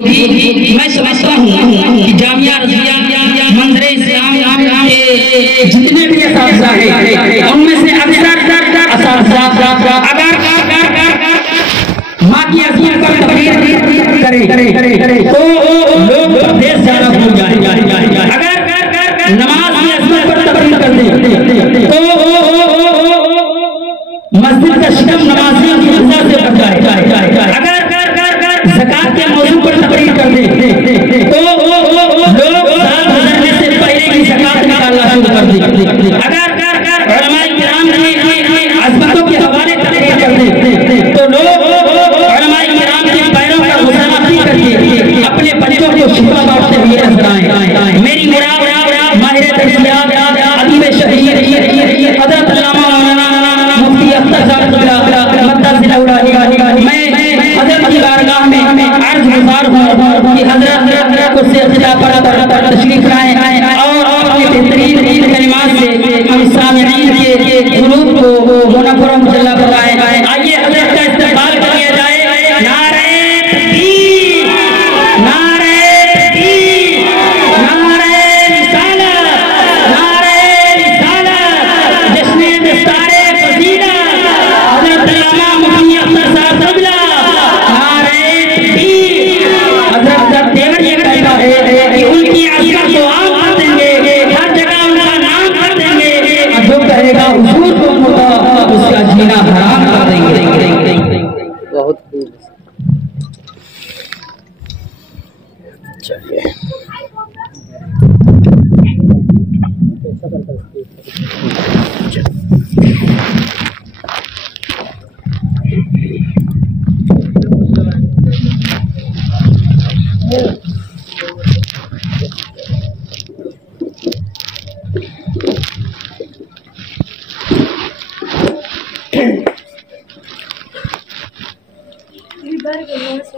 میں سمجھتا ہوں کہ جامعہ رضویہ منظر اسلام کے جتنے بھی اساتذہ ہیں ان میں سے اکثر اساتذہ اگر ماں کی عظمت پر تقریر کرے تو لوگ پردیس جانا بھول جائیں، اگر نماز کی عظمت پر تقریر کر دیں تو مسجد کا شکم نمازیوں کی رضا سے بچ جائے، اگر زکات کے موضوع پر تقریر کر دیں تو لوگ سال گزرنے سے پہلے کی زکات نکالنا شروع کر دیں، اگر علماء کرام کی عظمتوں کے حوالے تقریر کر دیں تو لوگ علماء کرام کے پیروں کا مزاحمت کر کے اپنے بچوں کو شفا بخشتے ہوئے نظر آئیں۔ میری مراد ماہر تجزیات ادیب شہیر حضرت علامہ مفتی اختر صاحب میں حضرت کی بارگاہ میں عرض گزار ہوں کہ حضرت کو سے خطاب پر تشریف لائیں اور اپنے بہترین کلمات سے ہم سامعین کے قلوب کو منور و مجلا بنائیں۔ آئیے حضرت کا استقبال کیا جائے۔ نعرہ تکبیر، نعرہ تکبیر، نعرہ رسالت، نعرہ رسالت، جشن دستار فضیلت حضرت علامہ مفتی اختر صاحب قبلہ، نعرہ تکبیر۔ حضرت دیور یہ کہتا ہے کہ ان کی عظمت کو عام کر دیں گے، ہر جگہ ان کا نام کر دیں گے، جو کہے گا حضور کو ہوگا اس کا جینا حرام کر دیں گے۔ بہت چلیے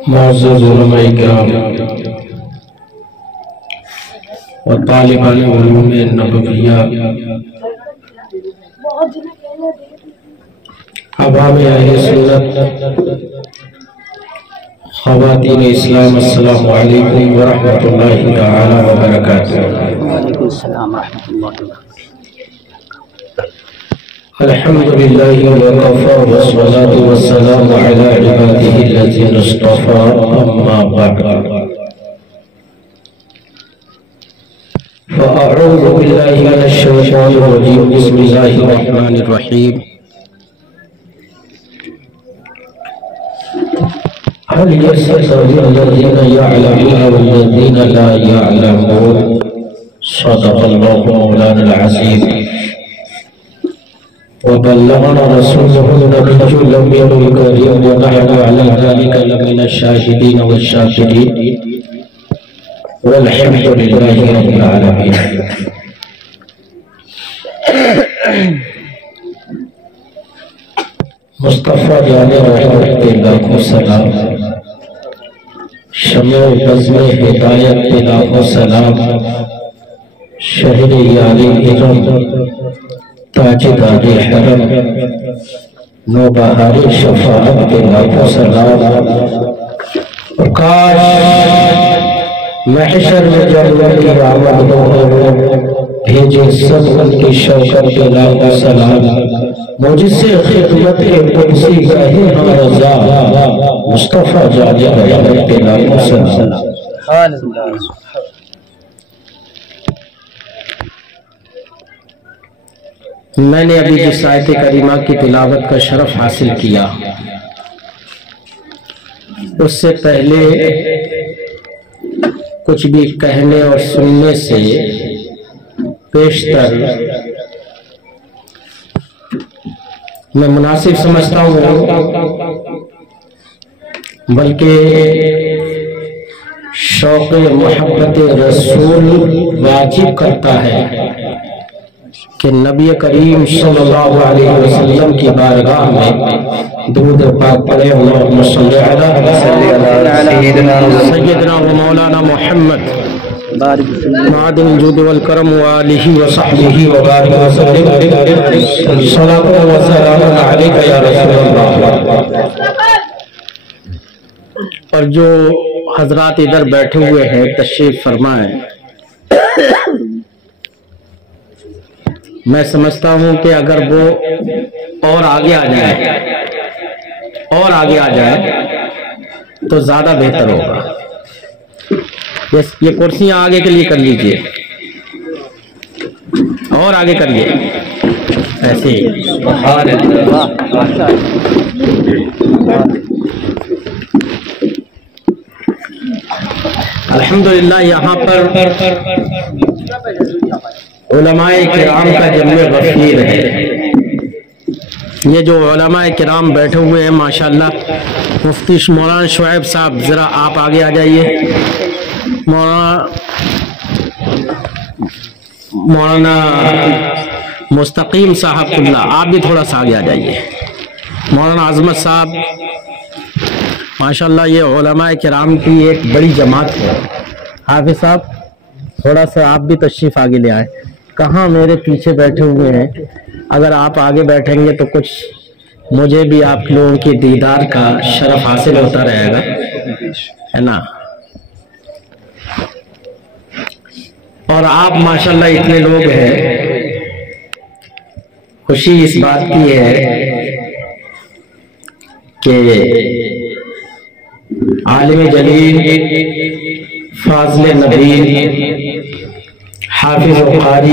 معزز علماء کرام و طالبان علوم نبویہ، عوام اہل سنت، خواتین اسلام، السلام علیکم ورحمۃ اللہ تعالی وبرکاتہ۔ وعلیکم السلام ورحمۃ اللہ وبرکاتہ۔ الحمد لله وكفى والصلاة والسلام على عباده الذين اصطفى، أما بعد فأعوذ بالله من الشيطان الرجيم، بسم الله الرحمن الرحيم۔ هل يستوي الذين يعلمون والذين لا يعلمون؟ صدق الله مولانا العظيم وبلغنا رسوله النبي الأمي الكريم، ونحن على ذلك لمن الشاهدين والشاكرين، والحمد لله رب العالمين۔ مصطفیٰ جان رحمت کے لاکھوں سلام، شمع بزم ہدایت کے لاکھوں سلام، شہر یاری ارم تاجدار حرم، نوبہار شفاعت کے لاکھوں سلام۔ اور کاش محشر میں جب ان کی آمد ہو، بھیجے سب ان کی شوکت کے لاکھوں سلام۔ مجھ سے خدمت قدسی کا ہی ہم رضا، مصطفیٰ جان رحمت کے لاکھوں سلام۔ میں نے ابھی جس آیت کریمہ کی تلاوت کا شرف حاصل کیا، اس سے پہلے کچھ بھی کہنے اور سننے سے پیشتر میں مناسب سمجھتا ہوں، بلکہ شوق محبت رسول واجب کرتا ہے کہ نبی کریم صلی اللہ علیہ وسلم کی بارگاہ میں درود پاک پڑھے، اللہم صلی علی سیدنا و مولانا محمد معدن الجود والکرم وآلہ وصحبہ وبارک وسلم، صلاة و سلام علیکہ یا رسول اللہ۔ اور جو حضرات ادھر بیٹھے ہوئے ہیں تشریف فرمائیں، میں سمجھتا ہوں کہ اگر وہ اور آگے آ جائے تو زیادہ بہتر ہوگا۔ یہ کرسیاں آگے کے لیے کر لیجئے، اور آگے کریے ایسے ہی۔ الحمدللہ یہاں پر علماء کرام کا جمع غفیر ہے۔ یہ جو علماء کرام بیٹھے ہوئے ہیں ماشاءاللہ، مفتی مولانا شعیب صاحب ذرا آپ آگے آ جائیے، مولانا مستقیم صاحب اللہ آپ بھی تھوڑا سا آگے آ جائیے، مولانا عظمت صاحب، ماشاءاللہ یہ علماء کرام کی ایک بڑی جماعت ہے۔ حافظ صاحب تھوڑا سا آپ بھی تشریف آگے لے آئیں، کہاں میرے پیچھے بیٹھے ہوئے ہیں، اگر آپ آگے بیٹھیں گے تو کچھ مجھے بھی آپ لوگوں کی دیدار کا شرف حاصل ہوتا رہے گا، ہے نا۔ اور آپ ماشاءاللہ اتنے لوگ ہیں، خوشی اس بات کی ہے کہ عالم جلیل، فاضل نبیل، حافظ و قاری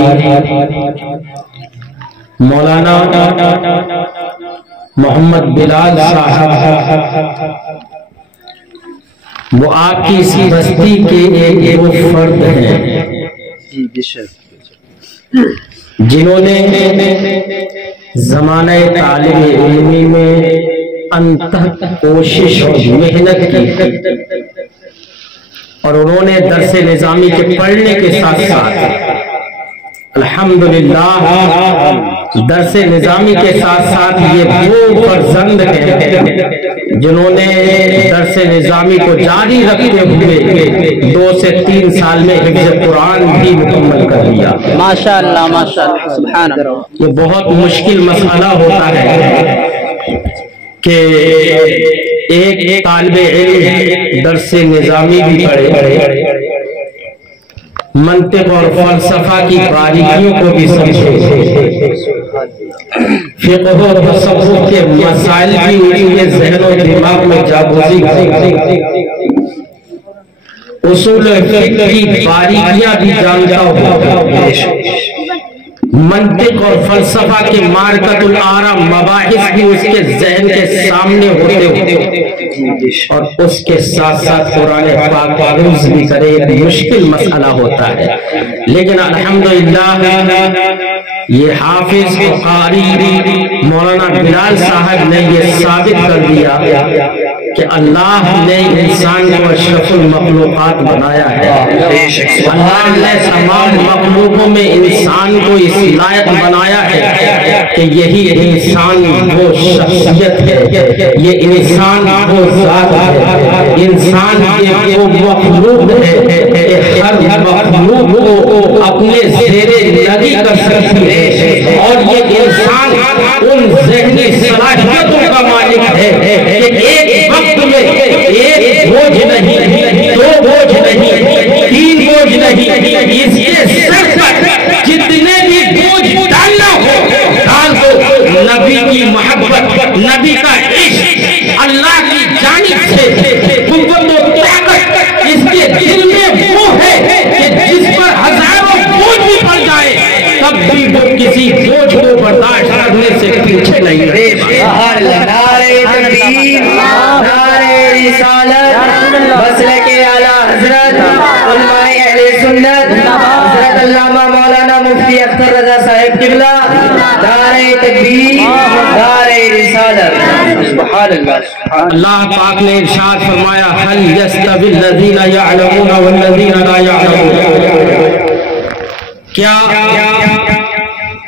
مولانا محمد بلال صاحب وہ آپ کی اس بستی کے ایک وہ فرد ہیں جنہوں نے زمانہ طالب علمی میں انتہا کوشش اور محنت کی، اور انہوں نے درس نظامی کے پڑھنے کے ساتھ ساتھ الحمدللہ درس نظامی کے ساتھ ساتھ یہ وہ فرزند ہیں جنہوں نے درس نظامی کو جاری رکھتے ہوئے 2 سے 3 سال میں حفظ قرآن بھی مکمل کر لیا۔ ماشاءاللہ ماشاءاللہ سبحان اللہ۔ یہ بہت مشکل مسئلہ ہوتا ہے کہ ایک طالب علم درس نظامی بھی پڑھے، منطق اور فلسفہ کی باریکیوں کو بھی سمجھے، فقہ و تصوف کے مسائل بھی ان کے ذہن و دماغ میں جاگوزی کرے، اصول فقہ کی باریکیاں بھی جانتا ہو، منطق اور فلسفہ کے مارکت الآراء مباحث بھی اس کے ذہن کے سامنے ہوتے اور اس کے ساتھ ساتھ قرآن پاک حفظ بھی کرے۔ ایک مشکل مسئلہ ہوتا ہے، لیکن الحمدللہ یہ حافظ و قاری مولانا بلال صاحب نے یہ ثابت کر دیا کہ اللہ نے انسان کو اشرف المخلوقات بنایا ہے، اللہ نے تمام مخلوقوں میں انسان کو اس لائق بنایا ہے کہ یہی انسان وہ شخصیت ہے، یہ انسان وہ ذات ہے، انسان وہ مخلوق ہے کہ ہر مخلوق کو اپنے زیر لگی کر سکتی ہے، اور یہ انسان ان ذہنی صلاحیتوں کا مالک ہے کہ ایک وقت میں ایک بوجھ نہیں، 2 بوجھ نہیں، 3 بوجھ نہیں، اس کے سر پر جتنے بھی بوجھ ڈالنا ہو ڈال دو۔ نبی کی محبت، نبی کا عشق، اللہ کی جانب سے قوت و طاقت اس کے دل میں وہ ہے کہ جس پر ہزاروں بوجھ بھی پڑ جائے تب بھی وہ کسی بوجھ کو برداشت کرنے سے پیچھے نہیں رہے۔ نعرہ تکبیر، نعرہ رسالت، مسلک اعلیٰ حضرت علماء اہل سنت حضرت علامہ مولانا مفتی اختر رضا صاحب قبلہ، نعرہ تکبیر، نعرہ رسالت۔ سبحان اللہ۔ اللہ پاک نے ارشاد فرمایا هل يستوي الذين يعلمون والذين لا يعلمون، کیا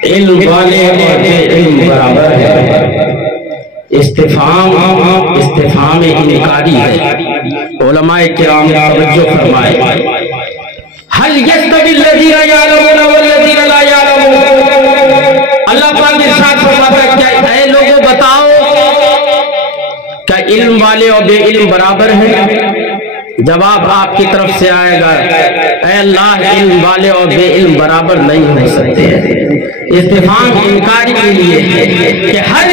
علم والے اور بے علم برابر ہے؟ استفہام انکاری ہے۔ علماء کرام توجہ فرمائے، هل يستوي الذين يعلمون والذين لا يعلمون، اللہ پاک ارشاد فرماتا ہے کیا اے لوگوں بتاؤ کیا علم والے اور بے علم برابر ہیں؟ جواب آپ کی طرف سے آئے گا، اے اللہ علم والے اور بے علم برابر نہیں ہو سکتے ہیں۔ استفہام انکاری کے لیے ہے کہ ہر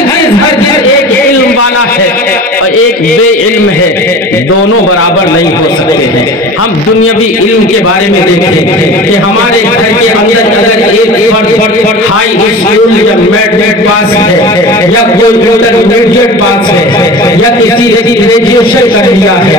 ایک علم والا ہے اور ایک بے علم ہے، دونوں برابر نہیں ہو سکتے ہیں۔ ہم دنیاوی علم کے بارے میں دیکھیں کہ ہمارے گھر کے اندر اگر ایک فرد ہائی اسکول یا میٹرک پاس ہے یا کوئی انٹرمیڈیٹ پاس ہے یا کسی نے گریجویشن کر لیا ہے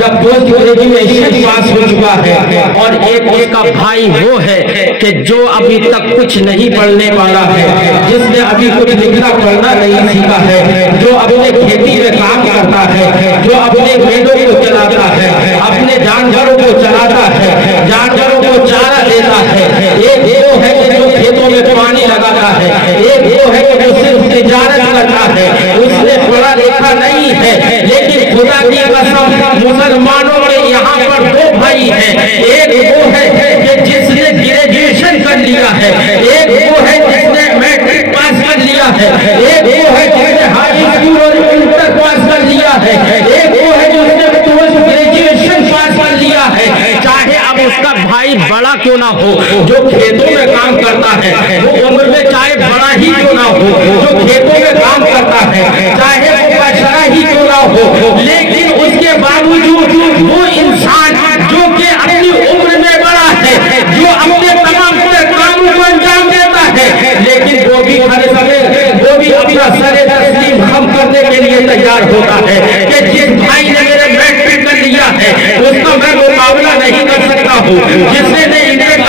یا پوسٹ گریجویشن پاس ہو چکا ہے، اور ایک اس کا بھائی وہ ہے کہ جو ابھی تک کچھ نہیں پڑھنے والا ہے، جس نے ابھی کچھ لکھنا پڑھنا نہیں سیکھا ہے، جو اپنے کھیتی میں کام کرتا ہے، جو اپنے میڈوں کو چلاتا ہے، اپنے جانوروں کو چلاتا ہے، جانوروں کو چارہ دیتا ہے۔ ایک وہ ہے کہ جو کھیتوں میں پانی لگاتا ہے، ایک وہ ہے کہ جو صرف تجارت کرتا ہے، اس نے پڑھا لکھا نہیں ہے، لیکن خدا کی قسم مسلمانوں میں یہاں پر دو بھائی ہیں، ایک وہ ہے کہ جس نے گریجویشن کر لیا ہے، ایک وہ ہے جس نے میٹرک پاس کر لیا ہے، ایک وہ ہے جس نے ہائی اسکول اور انٹر پاس کر لیا ہے، ایک وہ ہے جس نے پوسٹ گریجویشن پاس کر لیا ہے۔ چاہے اب اس کا بھائی بڑا کیوں نہ ہو، جو کھیتوں میں کام کرتا ہے، وہ عمر میں چاہے بڑا ہی کیوں نہ ہو، جو کھیتوں میں کام کرتا ہے، چاہے وہ بچڑا ہی کیوں نہ ہو، لیکن اس کے باوجود وہ انسان جو کہ اپنی عمر میں بڑا ہے، جو اپنے تمام کاموں کو انجام دیتا ہے، لیکن وہ بھی ہر سمے وہ بھی اپنا سر تسلیم خم کرنے کے لیے تیار ہوتا ہے کہ جس بھائی نے میرے میٹرک کر لیا ہے اس کا میں مقابلہ نہیں کر سکتا ہوں، جس نے انٹر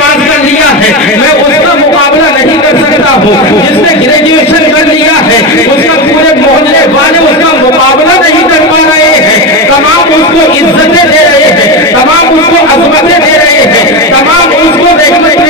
پاس کر لیا ہے میں اس کا مقابلہ نہیں کر سکتا ہوں، جس نے گریجویشن کر لیا ہے اس کا پورے محلے والے اس کا مقابلہ نہیں کر پا رہے ہیں، تمام اس کو عزتیں دے رہے ہیں، تمام اس کو عظمتیں دے رہے ہیں، تمام اس کو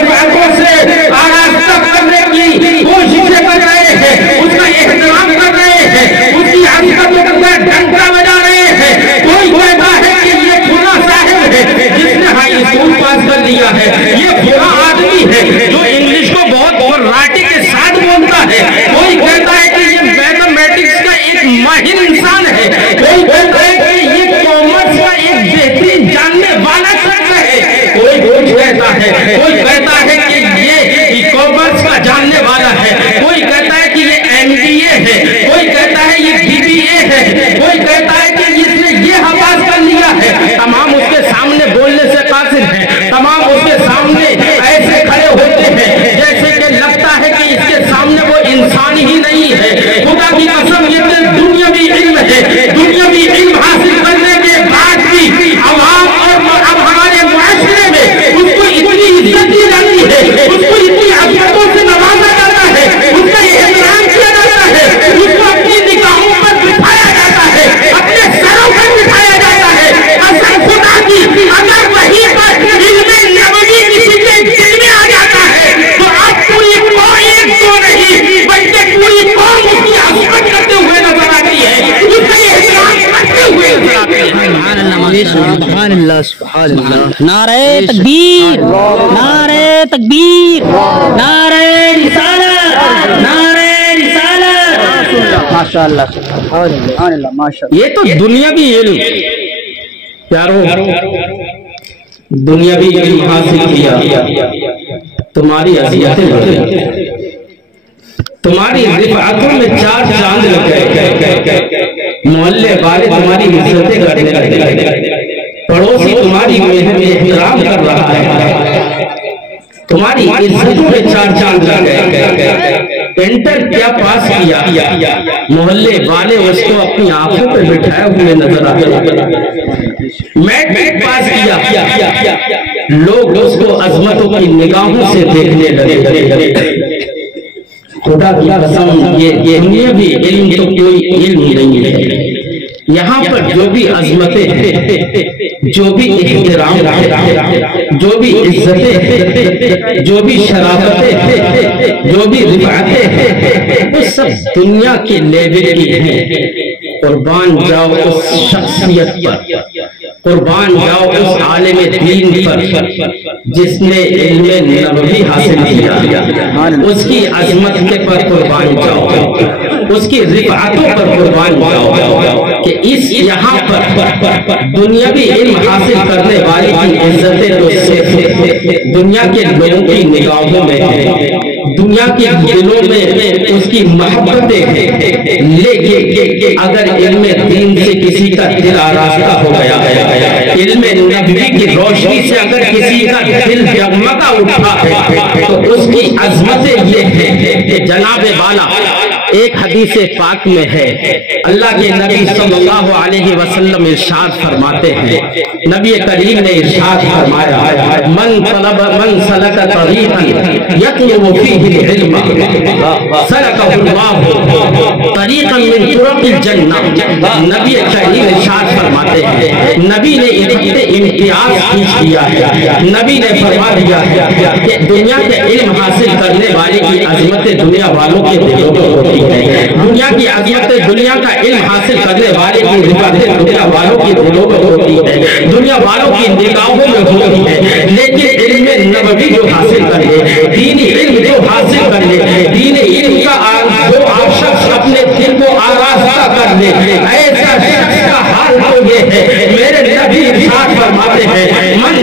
باتوں سے آراستہ کرنے کی کوششیں کر رہے ہیں، اس کا احترام کر رہے ہیں، اس کی عظمت کا ڈنکا بجا رہے ہیں۔ کوئی کہتا ہے کہ یہ فلاں صاحب ہے جس نے ہائی اسکول پاس کر لیا ہے، یہ فلاں آدمی ہے جو انگلش کو بہت وراٹی کے ساتھ بولتا ہے، کوئی کہتا ہے کہ یہ میتھمیٹکس کا ایک ماہر انسان ہے، کوئی کہتا ہے کہ یہ کامرس کا ایک بہترین جاننے والا شخص ہے، کوئی کچھ کہتا ہے، کوئی کہتا ہے کہ یہ کامرس کا جاننے والا ہے، کوئی کہتا ہے کہ یہ ایم بی اے ہے، کوئی کہتا ہے یہ بی بی اے ہے، کوئی کہتا ہے کہ جس نے یہ حواس کر لیا ہے، تمام اس کے سامنے بولنے سے قاصر ہیں، تمام اس کے سامنے ایسے کھڑے ہوتے ہیں جیسے کہ لگتا ہے کہ اس کے سامنے وہ انسان ہی نہیں ہے۔ خدا کی قسم یہ دنیاوی علم ہے، دنیاوی علم حاصل کرنے کے بعد بھی عوام اور اب ہمارے معاشرے میں اس کو اتنی عزت دی جاتی ہے، اس کو اتنی عظمتوں سے نوازا جاتا ہے، اس کا احترام کیا جاتا ہے، اس کو اپنی نگاہوں پر بٹھایا جاتا ہے، اپنے سروں پر بٹھایا جاتا ہے۔ قسم خدا کی اگر وہیں پر علم نبوی کسی کے دل میں آ جاتا ہے تو آپ پوری قوم ایک تو نہیں بلکہ پوری قوم اس کی عظمت کرتے ہوئے نظر آتی ہے، اس کا احترام کرتے ہوئے نظر آتی ہے۔ سبحان اللہ سبحان اللہ، نعرہ تکبیر، نعرہ تکبیر، نعرہ رسالت، نعرہ رسالت، ماشاءاللہ سبحان اللہ ماشاءاللہ۔ یہ تو دنیاوی علم پیاروں، دنیاوی علم حاصل کیا، تمہاری عزیزتیں بڑھیں، تمہاری رفعتوں میں چار چاند لگ گئے، محلے والے تمہاری عزتیں کرنے لگے، پڑوسی تمہاری محنت احترام کر رہا ہے، تمہاری عزتوں میں چار چاند لگ گئے۔ انٹر کیا پاس کیا، محلے والے اس کو اپنی آنکھوں پہ بٹھائے ہوئے نظر آتے ہیں، میٹرک پاس کیا، لوگ اس کو عظمتوں کی نگاہوں سے دیکھنے لگے۔ خدا کی قسم یہ دنیاوی علم تو کوئی علم نہیں ہے، یہاں پر جو بھی عظمتیں ہیں، جو بھی احترام ہے، جو بھی عزتیں ہیں، جو بھی شرافتیں ہیں، جو بھی رفعتیں ہیں، وہ سب دنیا کے لیول کی ہیں۔ قربان جاؤ اس شخصیت پر، قربان جاؤ اس عالم دین پر جس نے علم نبوی حاصل کیا، اس کی عظمت کے پر قربان جاؤ۔ اس کی رفعتوں پر قربان جاؤ کہ اس یہاں پر دنیاوی علم حاصل کرنے والے کی عزتیں تو صرف دنیا کے لوگوں کی نگاہوں میں ہے، دنیا کے دلوں میں اس کی محبتیں ہیں، لیکن اگر علم دین سے کسی کا دل آراستہ ہو گیا، علم نبوی کی روشنی سے اگر کسی کا دل جگمگا اٹھا ہے تو اس کی عظمت یہ ہے کہ جناب والا ایک حدیث پاک میں ہے، اللہ کے نبی صلی اللہ علیہ وسلم ارشاد فرماتے ہیں، نبی کریم نے ارشاد فرمایا من سلک طریقا یطلب فیہ العلم سلکہ اللہ طریقا من طرق الجنہ۔ نبی کریم ارشاد فرماتے ہیں، نبی نے امتیاز کھینچ دیا ہے، نبی نے فرما دیا ہے کہ دنیا کے علم حاصل کرنے والے کی عظمت دنیا والوں کے دلوں میں ہوتی ہے، دنیا کی عظمت دنیا کا علم حاصل کرنے والے کی رفعت دنیا والوں کے دلوں میں ہوتی ہے، دنیا والوں کی نگاہوں میں ہوتی ہے، لیکن علم نبوی جو حاصل کر لے، دینی علم جو حاصل کر لے، دینی علم کا جو شخص اپنے دل کو آراستہ کر لے، ایسا شخص کا حال تو یہ ہے، میرے نبی ارشاد فرماتے ہیں من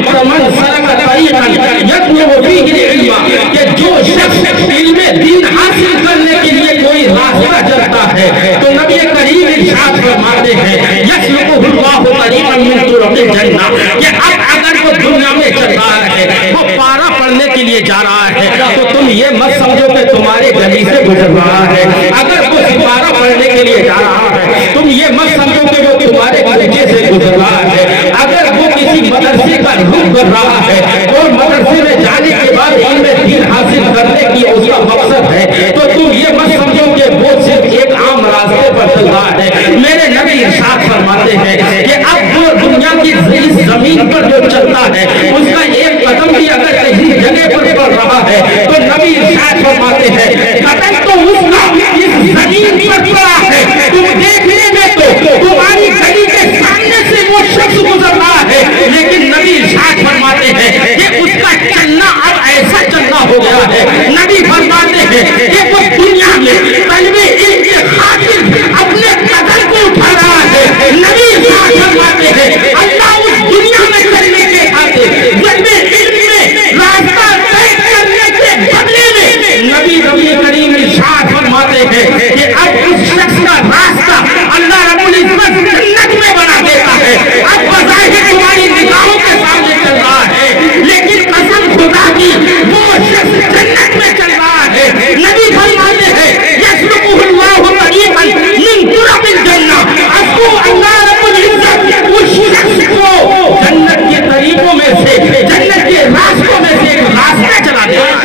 سلک طریقا یطلب فیہ العلم، کہ جو شخص علم دین حاصل کرنے کے لیے کوئی راستہ چلتا ہے تو نبی کریم ارشاد فرماتے ہیں یسلکہ اللہ طریقا من طرق الجنہ، کہ اب اگر وہ دنیا میں چل رہا ہے، وہ پارا پڑھنے کے لیے جا رہا ہے تو تم یہ مت سمجھو کہ تمہارے گلی سے گزر رہا ہے، اگر وہ سپارہ پڑھنے کے لیے جا رہا ہے تم یہ مت سمجھو کہ وہ تمہارے کوچے سے گزر رہا ہے، اگر وہ کسی مدرسے کا رخ کر رہا ہے اور مدرسے میں جانے کے بعد علم دین حاصل کرنے کی اس کا مقصد ہے تو تم یہ مت سمجھو کہ وہ صرف ایک عام راستے پر چل رہا ہے۔ میرے نبی ارشاد فرماتے ہیں کہ اب وہ دنیا کی اس زمین پر جو چلتا ہے اس کا ایک قدم بھی اگر کہیں جگہ پر پڑ رہا ہے تو نبی ارشاد فرماتے ہیں قدم تو اس کا اس زمین پر پڑا ہے، تم دیکھنے میں تو تمہاری گلی کے سامنے سے وہ شخص گزر رہا ہے، لیکن نبی ارشاد فرماتے ہیں کہ اس کا چلنا اب ایسا چلنا ہو گیا ہے، نبی فرماتے ہیں کہ وہ دنیا میں طلب علم کے خاطر اپنے قدم کو اٹھا رہا ہے، نبی ارشاد فرماتے ہیں اللہ اس دنیا میں چلنے کے خاطر طلب علم میں راستہ طے کرنے کے بدلے میں نبی کریم ارشاد فرماتے ہیں کہ اب اس شخص کا راستہ اللہ رب العزت جنت میں بنا دیتا ہے، اب بظاہر تمہاری نگاہوں کے سامنے چل رہا ہے لیکن قسم خدا کی وہ شخص جنت میں چل رہا ہے۔ نبی فرماتے ہیں یسلکہ اللہ طریقا من طرق الجنہ، اب کو اللہ رب العزت اس شخص کو جنت کے طریقوں میں سے، جنت کے راستوں میں سے ایک راستہ چلا دیتا ہے۔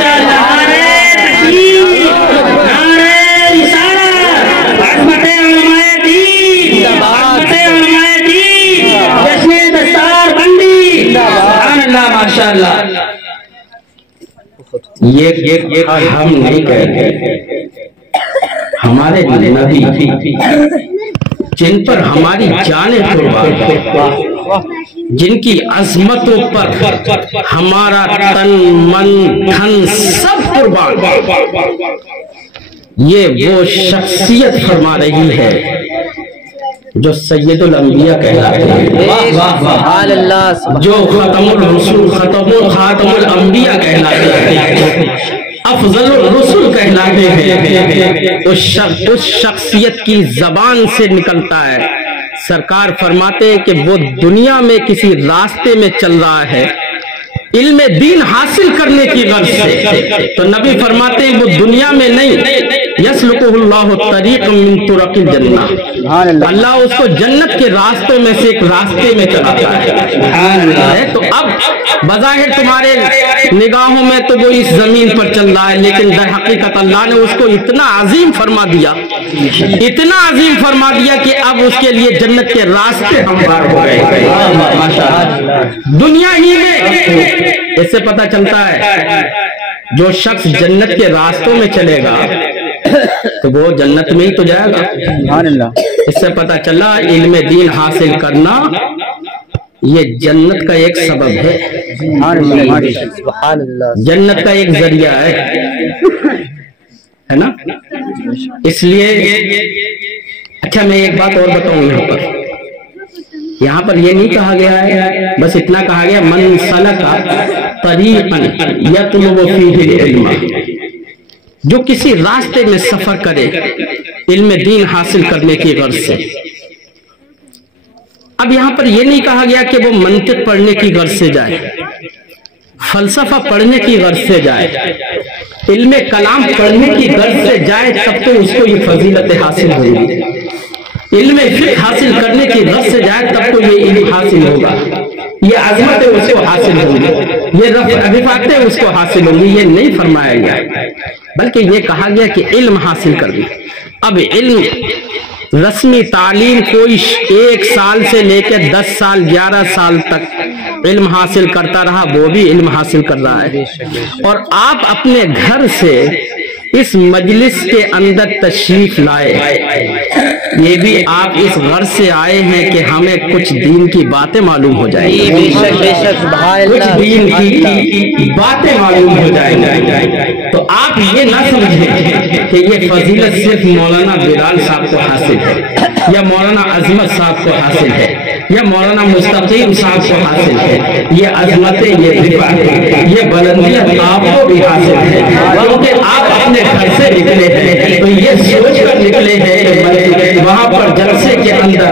یہ ہم نہیں کہتے، ہمارے نبی جن پر ہماری جانیں قربان، جن کی عظمتوں پر ہمارا تن من دھن سب قربان، یہ وہ شخصیت فرما رہی ہے جو سید الانبیاء کہلاتے ہیں، جو ختم الرسول خاتم الانبیاء کہلاتے ہیں، افضل الرسل کہلاتے ہیں۔ اس شخصیت کی زبان سے نکلتا ہے، سرکار فرماتے ہیں کہ وہ دنیا میں کسی راستے میں چل رہا ہے علم دین حاصل کرنے کی غرض سے، تو نبی فرماتے ہیں وہ دنیا میں نہیں، یسلکہ اللہ طریقا من طرق الجنہ، اللہ اس کو جنت کے راستوں میں سے ایک راستے میں چلاتا ہے۔ تو اب بظاہر تمہارے نگاہوں میں تو وہ اس زمین پر چل رہا ہے، لیکن در حقیقت اللہ نے اس کو اتنا عظیم فرما دیا، اتنا عظیم فرما دیا کہ اب اس کے لیے جنت کے راستے ہموار ہو گئے۔ دنیا ہی میں اس سے پتہ چلتا ہے جو شخص جنت کے راستوں میں چلے گا تو وہ جنت میں ہی تو جائے گا۔ اس سے پتہ چلا علم دین حاصل کرنا یہ جنت کا ایک سبب ہے، جنت کا ایک ذریعہ ہے نا۔ اس لیے اچھا میں ایک بات اور بتاؤں یہاں پر یہ نہیں کہا گیا ہے، بس اتنا کہا گیا من سلک طریقا یطلب فیہ العلم، جو کسی راستے میں سفر کرے علم دین حاصل کرنے کی غرض سے۔ اب یہاں پر یہ نہیں کہا گیا کہ وہ منطق پڑھنے کی غرض سے جائے، فلسفہ پڑھنے کی غرض سے جائے، علم کلام پڑھنے کی غرض سے جائے، تب تو اس کو یہ فضیلت حاصل ہوگی۔ علم فقہ حاصل کرنے کی غرض سے جائے تب تو یہ علم حاصل ہوگا، یہ عظمت اس کو حاصل ہوگی، یہ رفعتیں اس کو حاصل ہوں گی۔ یہ نہیں فرمایا گیا، بلکہ یہ کہا گیا کہ علم حاصل کرنا۔ اب علم رسمی تعلیم کوئی 1 سال سے لے کے 10 سال 11 سال تک علم حاصل کرتا رہا، وہ بھی علم حاصل کر رہا ہے، اور آپ اپنے گھر سے اس مجلس کے اندر تشریف لائے، یہ بھی آپ اس غرض سے آئے ہیں کہ ہمیں کچھ دین کی باتیں معلوم ہو جائیں گی، کچھ دین کی باتیں معلوم ہو جائیں گی۔ تو آپ یہ نہ سمجھیں کہ یہ فضیلت صرف مولانا بلال صاحب کو حاصل ہے، یا مولانا عظمت صاحب کو حاصل ہے، یا مولانا مستقیم صاحب کو حاصل ہے۔ یہ عظمتیں، یہ رفعتیں، یہ بلندیاں آپ کو بھی حاصل ہے، کیونکہ آپ اپنے گھر سے نکلے ہیں تو یہ سوچ کر نکلے ہیں کہ وہاں پر جلسے کے اندر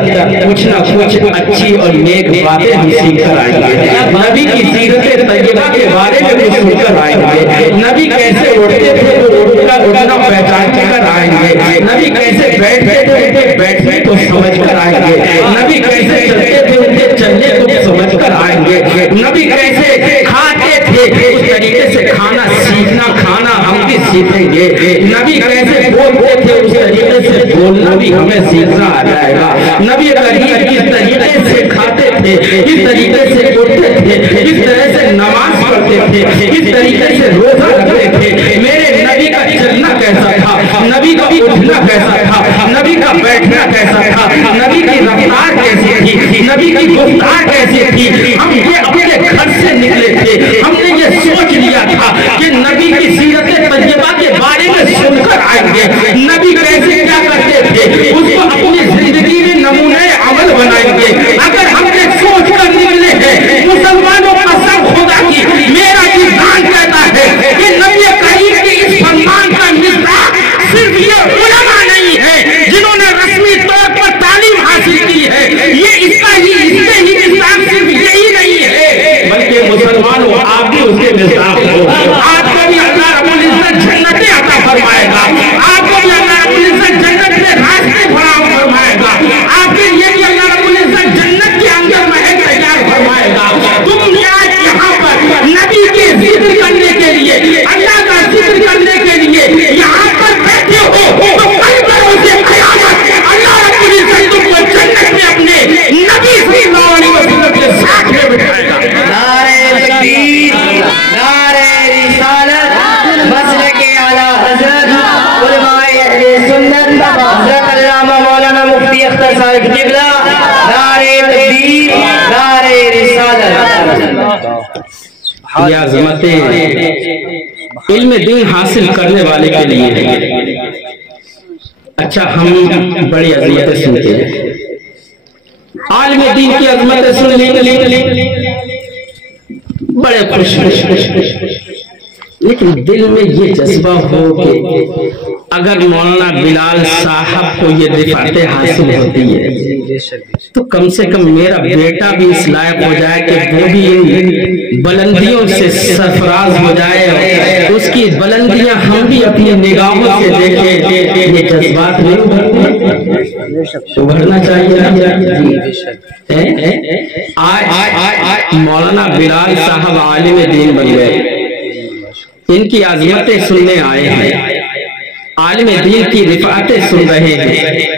کچھ نہ کچھ اچھی اور نیک باتیں ہم سیکھ کر آئیں گے، نبی کی سیرت طیبہ کے بارے میں بھی سن کر آئیں گے، نبی کیسے اٹھتے تھے وہ اٹھنا پہچان کر آئیں گے، نبی کیسے بیٹھتے تھے ان کے بیٹھنے کو سمجھ کر آئیں گے، نبی کیسے چلتے تھے ان کے چلنے کو سمجھ کر آئیں گے، نبی کیسے کھاتے تھے اس طریقے سے کھانا سیکھنا، کھانا ہم بھی سیکھیں گے، نبی کیسے بولتے تھے اس طریقے سے بولنا بھی ہمیں سیکھنا آ جائے گا، نبی کریم کس طریقے سے کھاتے تھے، کس طریقے سے اٹھتے تھے، کس طرح سے نماز پڑھتے تھے، کس طریقے سے روزہ رکھتے تھے، میرے نبی کا چلنا کیسا تھا، نبی کا اٹھنا کیسا تھا، نبی کا بیٹھنا کیسا تھا، نبی کی رفتار کیسی تھی، نبی کی گفتار کیسی تھی، ہم یہ اپنے گھر سے نکلے تھے، ہم نے یہ سوچ لیا تھا کہ نبی کی سیرت طیبہ کے بارے میں سن کر آئیں گے، نبی کیسے کیا کرتے تھے اس کو اپنی زندگی میں نمونہ عمل بنائیں گے۔ اگر ہم نے سوچ کر نکلے ہیں مسلمانوں قسم خدا کی، میرا ایمان کہتا ہے کہ نبی کریم کے اس فرمان کا مصداق صرف یہ علماء نہیں ہے جنہوں نے رسمی طور پر تعلیم حاصل کی ہے، یہ اس کا ہی مصداق صرف یہی نہیں ہے، بلکہ مسلمانوں آپ بھی اس کے مصداق ہو، آپ کو بھی اللہ رب العزت جنتیں عطا فرمائے گا، آپ کو بھی اللہ رب العزت جنت میں راستے فراہم فرمائے گا، آپ کے لیے بھی اللہ رب العزت جنت کے اندر محل تیار فرمائے گا۔ تم آج یہاں پر نبی کے ذکر کرنے کے لیے، اللہ کا ذکر کرنے کے لیے یہاں پر بیٹھے ہو تو کل کرو سے قیامت اللہ رب العزت تم کو جنت میں اپنے نبی صلی اللہ علیہ وسلم کے ساتھ میں بٹھائے گا۔ نعرہ تکبیر، نعرہ رسالت، مسلک اعلیٰ حضرت علماء اہل سنت حضرت علامہ مولانا مفتی اختر صاحب قبلہ، نعرہ تکبیر، نعرہ رسالت۔ یہ عظمتیں علم دین حاصل کرنے والے کے لیے ہیں۔ اچھا ہم بڑی عظمتیں سنتے ہیں، عالم دین کی عظمتیں سننے کے لیے بڑے خوش، لیکن دل میں یہ جذبہ ہو کہ اگر مولانا بلال صاحب کو یہ رفعتیں حاصل ہوتی ہے تو کم سے کم میرا بیٹا بھی اس لائق ہو جائے کہ وہ بھی ان بلندیوں سے سرفراز ہو جائے، اس کی بلندیاں ہم بھی اپنی نگاہوں سے دیکھیں۔ یہ جذبات ابھرنا چاہیے۔ آج مولانا بلال صاحب عالم دین بن گئے، ان کی عظمتیں سننے آئے ہیں، عالم دین کی رفعتیں سن رہے ہیں،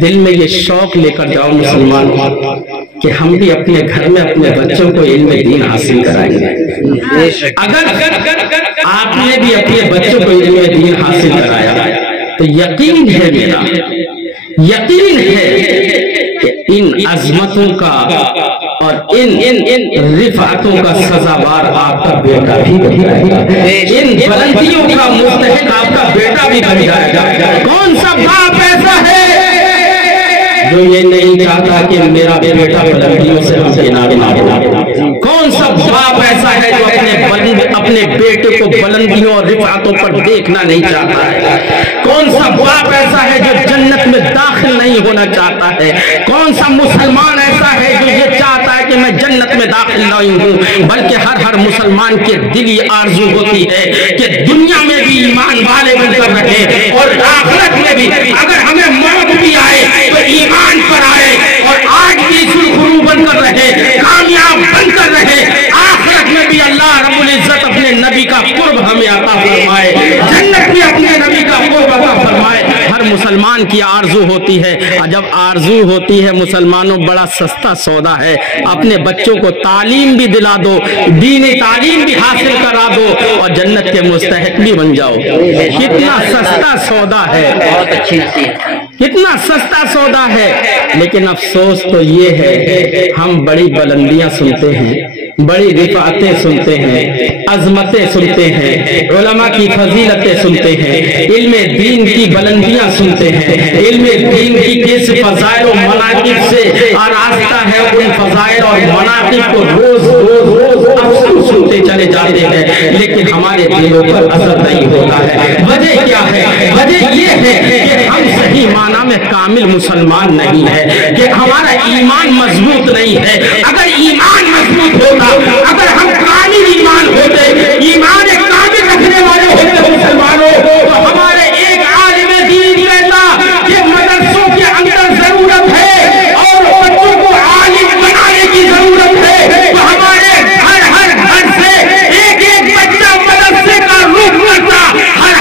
دل میں یہ شوق لے کر جاؤ مسلمان کہ ہم بھی اپنے گھر میں اپنے بچوں کو علم دین حاصل کرائیں گے۔ اگر آپ نے بھی اپنے بچوں کو علم دین حاصل کرایا تو یقین ہے، میرا یقین ہے کہ ان عظمتوں کا اور ان رفعتوں کا سزاوار آپ کا بیٹا بھی بن جائے گا، ان بلندیوں کا مستحق آپ کا بیٹا بھی بن جائے گا۔ کون سا باپ ایسا ہے جو یہ نہیں چاہتا کہ میرا بیٹا بلندیوں سے ہمکنار نہ ہو؟ کون سا باپ ایسا ہے جو اپنے بیٹے کو بلندیوں اور رفعتوں پر دیکھنا نہیں چاہتا ہے؟ کون سا باپ ایسا ہے جو جنت میں داخل نہیں ہونا چاہتا ہے؟ کون سا مسلمان ایسا ہے جو یہ چاہتا ہے کہ میں جنت میں داخل نہیں ہوں؟ بلکہ ہر مسلمان کے دلی آرزو ہوتی ہے کہ دنیا میں بھی ایمان والے بن کر رہے اور آخرت میں بھی اگر ہمیں موت بھی آئے تو ایمان پر آئے، اور آج بھی سرخرو بن کر رہے، کامیاب بن کر رہے، آخرت میں بھی اللہ رب العزت اپنے نبی کا قرب ہمیں عطا فرمائے، جنت میں اپنے نبی کا قرب عطا فرمائے۔ ہر مسلمان کی آرزو ہوتی ہے، اور جب آرزو ہوتی ہے مسلمانوں بڑا سستا سودا ہے، اپنے بچوں کو تعلیم بھی دلا دو، دینی تعلیم بھی حاصل کرا دو اور جنت کے مستحق بھی بن جاؤ۔ کتنا سستا سودا ہے، بہت اچھی نصیحت، کتنا سستا سودا ہے۔ لیکن افسوس تو یہ ہے ہم بڑی بلندیاں سنتے ہیں، بڑی رفعتیں سنتے ہیں، عظمتیں سنتے ہیں، علماء کی فضیلتیں سنتے ہیں، علم دین کی بلندیاں سنتے ہیں، علم دین کی کس فضائل و مناقب سے آراستہ ہے ان فضائل اور مناقب کو روز افسوس سنتے چلے جاتے ہیں، لیکن ہمارے دلوں پر اثر نہیں ہوتا ہے۔ وجہ کیا ہے؟ وجہ یہ ہے کہ ہم صحیح معنی میں کامل مسلمان نہیں ہے، کہ ہمارا ایمان مضبوط نہیں ہے۔ اگر ایمان مضبوط ہوتا، اگر ہم کامل ایمان ہوتے، ایمان کامل رکھنے والے ہوتے مسلمانوں، تو ہمارے ایک عالم دین کہتا کہ مدرسوں کے اندر ضرورت ہے اور بچوں کو عالم بنانے کی ضرورت ہے، تو ہمارے ہر گھر سے ایک بچہ مدرسے کا رخ کرتا، ہر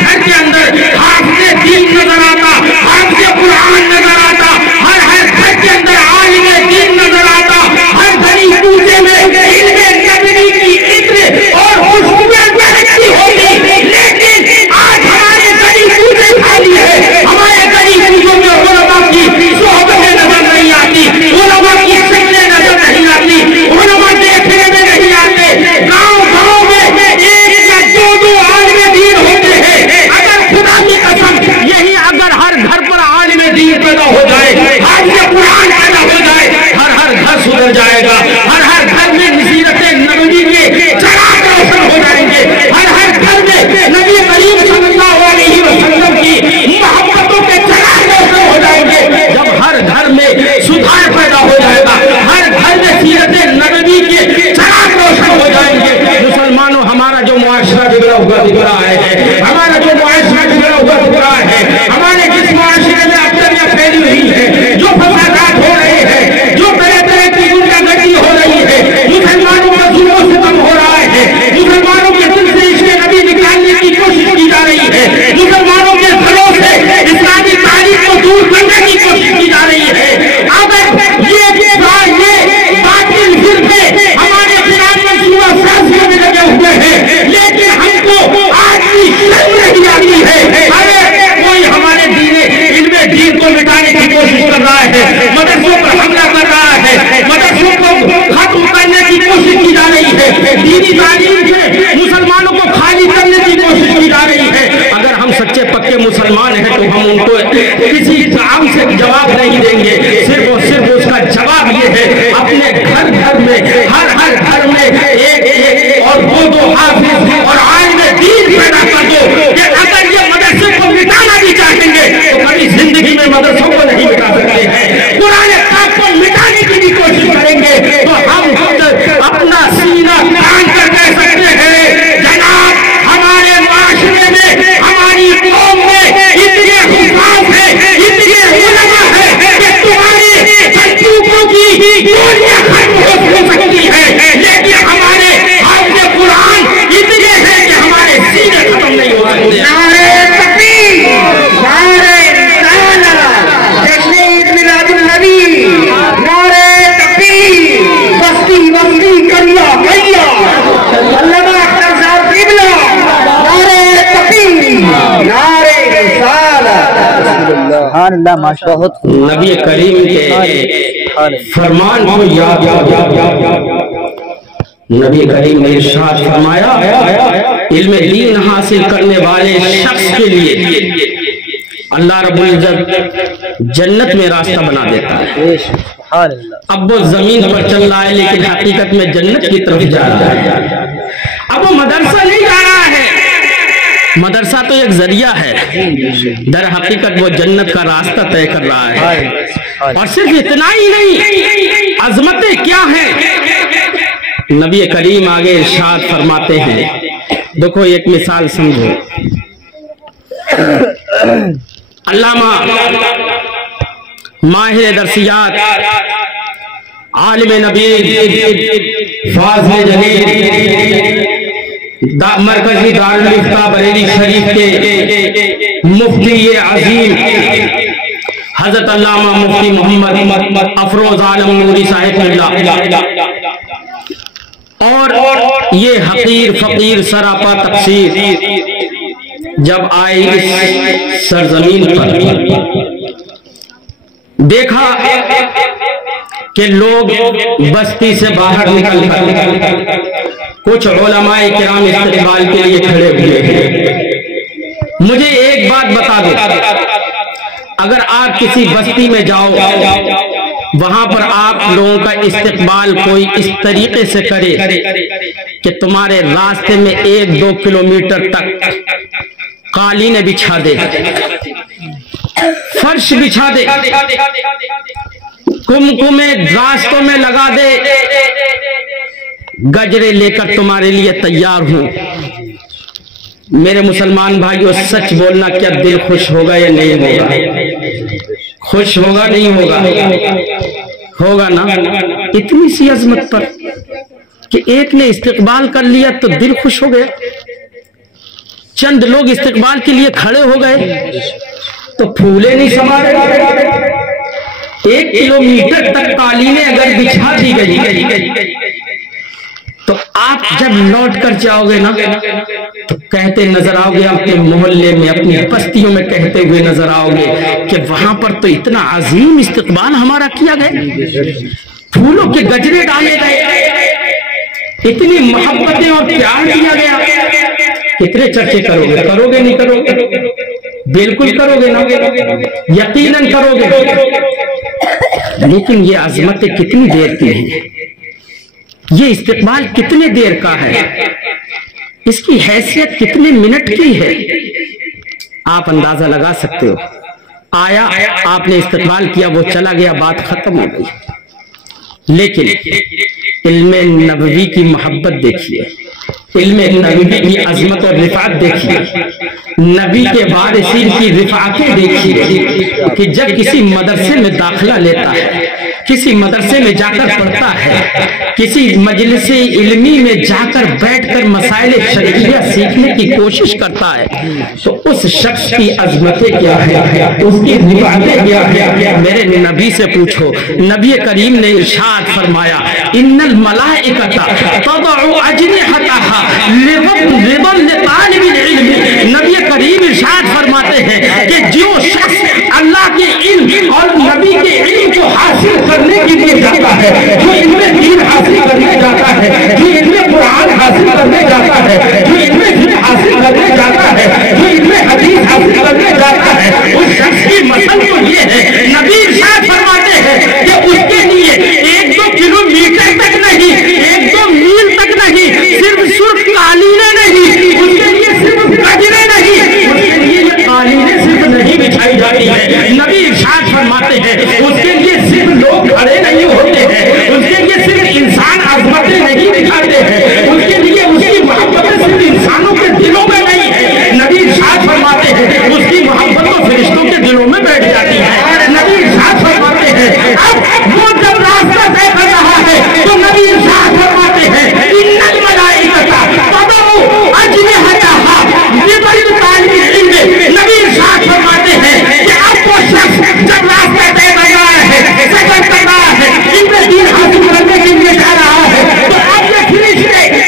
گھر کے اندر حافظ دین نظر آتا، حافظ قرآن نظر آتا، ہر گھر کے اندر عالم دین نظر آتا، ہر گلی کوچے میں علم نبوی کی عطر اور خوشبوئیں بہتی ہوتی۔ لیکن آج ہمارے گلی کوچے خالی ہے، ہمارے گلی کوچوں میں علماء کی صحبتیں نظر نہیں آتی، علماء کی شکلیں نظر نہیں آتی، علماء دیکھنے میں نہیں آتے۔ گاؤں میں ایک یا دو عالم دین ہوتے ہیں۔ اگر خدا کی قسم یہی اگر ہر گھر پر عالم دین پیدا ہو جائے، حافظ قرآن پیدا ہو جائے، ہر گھر سدھر جائے گا، ہر گھر میں سیرت نبوی کے چراغ روشن ہو جائیں گے، ہر گھر میں نبی کریم صلی اللہ علیہ وسلم کی محبتوں کے چراغ روشن ہو جائیں گے۔ جب ہر گھر میں سدھار پیدا ہو جائے گا، ہر گھر میں سیرت نبوی کے چراغ روشن ہو جائیں گے۔ مسلمانوں ہمارا جو معاشرہ بگڑا ہوا دکھ رہا ہے، ہمارا جو معاشرہ بگڑا ہوا دکھ رہا ہے، ہمارے جس معاشرے میں افطریاں پھیلی ہوئی ہے، جو فسادات ہو رہے ہیں، جو طرح طرح کی دنیا گردی ہو رہی ہے، مسلمانوں کا ظلم و ستم ہو رہا ہے، مسلمانوں کے دل سے عشق نبی نکالنے کی کوشش کی جا رہی ہے، مسلمانوں کے گھروں سے اسلامی تعلیم کو دور کرنے کی کوشش کی جا رہی ہے۔ اگر یہ باطل فرقے ہمارے خلاف منصوبہ سازیوں میں لگے ہوئے ہیں، لیکن ہم کو آج بھی شرم نہیں آتی ہے۔ ارے کوئی ہمارے علم دین کو مٹانے کی کوشش کر رہا ہے، مدرسوں پر حملہ کر رہا ہے، مدرسوں کو ختم کرنے کی کوشش کی جا رہی ہے، دینی تعلیم سے مسلمانوں کو خالی کرنے کی کوشش کی جا رہی ہے۔ اگر ہم سچے پکے مسلمان ہیں تو ہم ان کو کسی کام سے جواب نہیں دیں گے، صرف اور صرف اس کا جواب یہ ہے اپنے گھر میں ہر گھر میں ایک اور دو حافظ اور عالم دین پیدا کر دو، کہ اگر یہ مدرسے کو مٹانا بھی چاہیں گے تو کبھی زندگی میں مدرسوں کو نہیں مٹا سکتے ہیں، قرآن پاک کو مٹانے کی بھی کوشش کریں گے تو ہم اپنا سینہ تان کر کہہ سکتے ہیں جناب ہمارے معاشرے میں، ہماری قوم میں اتنے حفاظ ہیں، اتنے علماء ہیں کہ تمہاری بندوقوں کی گولیاں ختم ہو سکتی ہیں، لیکن ہمارے حافظ قرآن اتنے ہیں کہ ہمارے سینے ختم نہیں ہو سکتے۔ نعرہ تکبیر، نعرہ رسالت، جشن عید میلاد النبی، نعرہ تکبیر، بستی بستی کریا کریا، علامہ اختر صاحب قبلہ، نعرہ تکبیر، نعرہ رسالت۔ سبحان اللہ، ماشاءاللہ۔ نبی کریم کے فرمان کو یاد نبی کریم نے ارشاد فرمایا علم دین حاصل کرنے والے شخص کے لیے اللہ رب العزت جنت میں راستہ بنا دیتا ہے. اب وہ زمین پر چل رہا ہے لیکن حقیقت میں جنت کی طرف جا رہا ہے. اب وہ مدرسہ نہیں جا رہا ہے, مدرسہ تو ایک ذریعہ ہے, در حقیقت وہ جنت کا راستہ طے کر رہا ہے. اور صرف اتنا ہی نہیں, عظمتیں کیا ہیں نبی کریم آگے ارشاد فرماتے ہیں. دیکھو ایک مثال سمجھو, علامہ ماہر درسیات عالم نبی فاضل جلیل مرکزی دارالفتہ بریلی شریف کے مفتی عظیم حضرت علامہ مفتی محمد افروز عالم نوری صاحب اللہ, اور یہ حقیر فقیر سراپا تقصیر جب آئی اس سرزمین پر, دیکھا کہ لوگ بستی سے باہر نکل کر کچھ علماء کرام استقبال کے لیے کھڑے ہوئے ہیں. مجھے ایک بات بتا دو, اگر آپ کسی بستی میں جاؤ وہاں پر آپ لوگوں کا استقبال کوئی اس طریقے سے کرے کہ تمہارے راستے میں 1-2 کلومیٹر تک قالینیں بچھا دے, فرش بچھا دے, کمکمے راستوں میں لگا دے, گجرے لے کر تمہارے لیے تیار ہوں, میرے مسلمان بھائیوں سچ بولنا, کیا دل خوش ہوگا یا نہیں ہوگا؟ خوش ہوگا نہیں ہوگا؟ ہوگا نا. اتنی سی عظمت پر کہ ایک نے استقبال کر لیا تو دل خوش ہو گیا, چند لوگ استقبال کے لیے کھڑے ہو گئے تو پھولے نہیں سما رہے. 1 کلومیٹر تک قالینیں اگر بچھا دی گئی تو آپ جب لوٹ کر جاؤ گے نا تو کہتے نظر آؤ گے, اپنے محلے میں اپنی بستیوں میں کہتے ہوئے نظر آؤ گے کہ وہاں پر تو اتنا عظیم استقبال ہمارا کیا گیا, پھولوں کے گجرے ڈالے گئے, اتنی محبتیں اور پیار دیا گیا. کتنے چرچے کرو گے؟ کرو گے نہیں کرو گے؟ بالکل کرو گے نا, یقیناً کرو گے. لیکن یہ عظمتیں کتنی دیر کی ہیں, یہ استقبال کتنے دیر کا ہے, اس کی حیثیت کتنے منٹ کی ہے, آپ اندازہ لگا سکتے ہو. آیا, آپ نے استقبال کیا, وہ چلا گیا, بات ختم ہو گئی. لیکن علم نبوی کی محبت دیکھیے, علم نبوی کی عظمت اور رفعت دیکھیے, نبی کے وارثین کی رفعتیں دیکھیے کہ جب کسی مدرسے میں داخلہ لیتا ہے, کسی مدرسے میں جا کر پڑھتا ہے, کسی مجلس علمی میں جا کر بیٹھ کر مسائل شرعیہ سیکھنے کی کوشش کرتا ہے, تو اس شخص کی عظمتیں کیا ہے, اس کی رفعتیں کیا ہے. میرے نبی سے پوچھو, نبی کریم نے ارشاد فرمایا ان الملائکۃ تضع اجنحتها رضا لطالب العلم. نبی کریم ارشاد فرماتے ہیں کہ جو شخص اللہ کے علم اور نبی کے علم کو حاصل کرنے کے لیے جاتا ہے, جو علم دین حاصل کرنے جاتا ہے, جو علم قرآن حاصل کرنے جاتا ہے, جو علم فقہ حاصل کرنے جاتا ہے, جو علم حدیث حاصل کرنے جاتا ہے, اس شخص کی مثل تو یہ ہے, نبی ارشاد فرماتے ہیں کہ اس کے لیے 1-2 کلومیٹر تک نہیں, 1-2 میل تک نہیں, صرف قالینیں نہیں, اس کے لیے صرف گجرے نہیں, اس کے لیے یہ قالینیں صرف نہیں بچھائی جاتی ہے. نبی ارشاد فرماتے ہیں اس کے لیے صرف لوگ کھڑے نہیں ہوتے ہیں, اس کے لیے صرف انسان عظمتیں نہیں دکھاتے ہیں, اس کے لیے اس کی محبتیں صرف انسانوں کے دلوں میں نہیں ہے. نبی ارشاد فرماتے ہیں اس کی محبت تو فرشتوں کے دلوں میں بیٹھ جاتی ہے. نبی ارشاد فرماتے ہیں اب وہ جب راستہ طے کر رہا ہے تو نبی ارشاد فرماتے ہیں ان الملائکۃ تضع اجنحتها لطالب العلم. نبی ارشاد فرماتے ہیں کہ اب وہ شخص جب راستہ طے کر رہا ہے, سفر کر رہا ہے, علم دین حاصل کرنے کے لیے جا رہا ہے, تو اب یہ فرشتے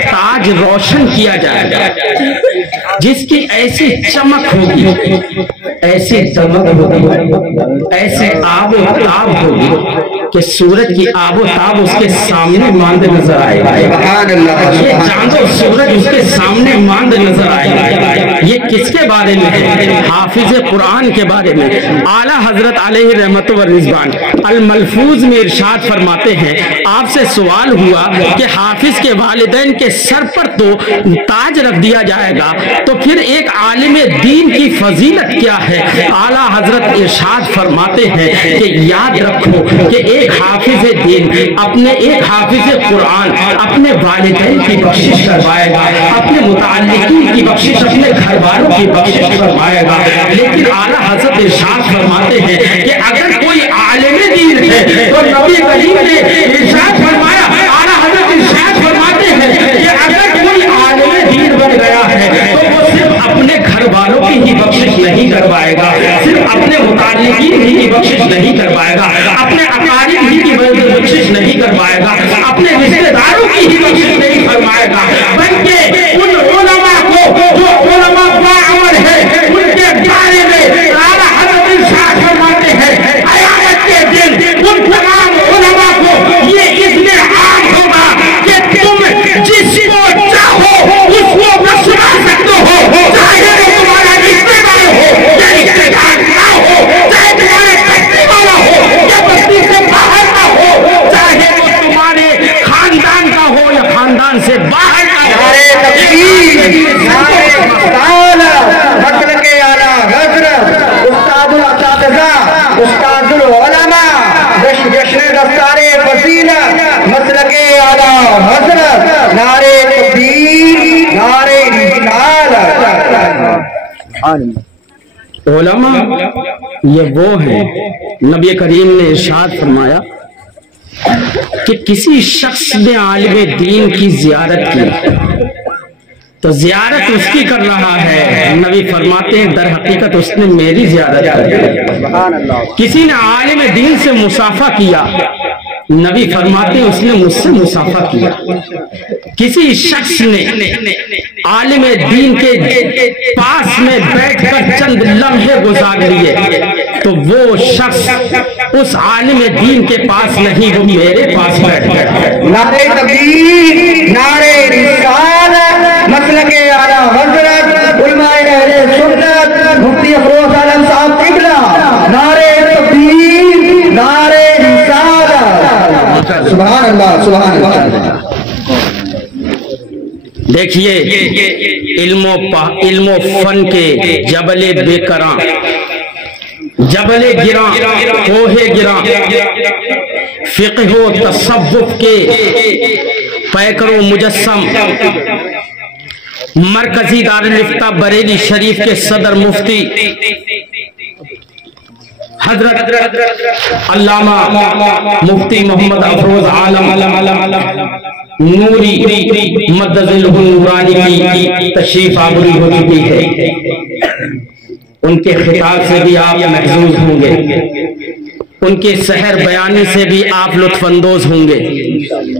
تاج روشن کیا جائے گا جس کی ایسی چمک ہوگی، ایسی دمک ہوگی، ایسی آب و تاب ہوگی کہ سورج کی آب و تاب اس کے سامنے ماند نظر آئے گا۔ یہ چاند و سورج اس کے سامنے ماند نظر آئے گا۔ یہ کس کے بارے میں ہے؟ حافظ قرآن کے بارے میں۔ اعلیٰ حضرت علیہ رحمت و رضوان الملفوظ میں ارشاد فرماتے ہیں، آپ سے سوال ہوا کہ حافظ کے والدین کے سر پر تو تاج رکھ دیا جائے گا، تو پھر ایک عالم دین کی فضیلت کیا ہے؟ اعلیٰ حضرت ارشاد فرماتے ہیں کہ یاد رکھو کہ ایک حافظ دین اپنے ایک حافظ قرآن اپنے والدین کی بخشش کروائے گا، اپنے متعلقین کی بخشش، اپنے گھر والوں کی بخشش کروائے گا، لیکن اعلیٰ حضرت ارشاد فرماتے ہیں کہ اگر کوئی عالم دین ہے تو نبی کریم نے ارشاد فرمایا، اعلیٰ حضرت ارشاد فرماتے ہیں کہ اگر کوئی عالم دین بن گیا ہے تو وہ صرف اپنے گھر والوں کی ہی بخشش نہیں کروائے گا، صرف اپنے متعلقین ہی کی بخشش نہیں کروائے گا، اپنے اقارب ہی کی بخشش نہیں کروائے گا، اپنے رشتہ داروں کی ہی بخشش نہیں فرمائے گا، بلکہ ان علماء کو جو علماء باعمل ہے ان کے بارے میں اعلیٰ حضرت ارشاد فرماتے ہیں قیامت کے دن ان تمام علماء کو یہ اذن عام ہوگا کہ تم جس کو چاہو اس کو بخشوا سکتے ہو، چاہے وہ تمہارا رشتہ دار ہو یا رشتہ دار نہ ہو، چاہے تمہارے بستی والا ہو یا بستی سے باہر کا ہو، چاہے وہ تمہارے خاندان کا ہو یا خاندان سے باہر کا ہو۔ استاد الاساتذہ، استاد العلماء، جشن دستار فضیلت، مسلک اعلیٰ حضرت، نعرہ تکبیر، نعرہ رسالت۔ علماء یہ وہ ہیں، نبی کریم نے ارشاد فرمایا کہ کسی شخص نے عالم دین کی زیارت کی تو زیارت اس کی کر رہا ہے، نبی فرماتے ہیں در حقیقت اس نے میری زیارت کی۔ کسی نے عالم دین سے مصافحہ کیا، نبی فرماتے ہیں اس نے مجھ سے مصافحہ کیا۔ کسی شخص نے عالم دین کے پاس میں بیٹھ کر چند لمحے گزار لیے تو وہ شخص اس عالم دین کے پاس نہیں، وہ میرے پاس بیٹھ گیا۔ نعرہ تکبیر، نعرہ رسالت، مسلک اعلیٰ حضرت، علماء اہل سنت، مفتی افروز عالم صاحب قبلہ، نعرہ تکبیر، نعرہ رسالت۔ سبحان اللہ، سبحان اللہ۔ دیکھیے علم و فن کے جبل بے کراں، جبل گراں، کوہ گراں، فقہ و تصوف کے پیکر و مجسم، مرکزی دارالفتہ بریلی شریف کے صدر مفتی حضرت علامہ مفتی محمد افروز عالم نوری مدد النورانی کی تشریف آوری ہو چکی ہے۔ ان کے خطاب سے بھی آپ محظوظ ہوں گے، ان کے سحر بیانی سے بھی آپ لطف اندوز ہوں گے،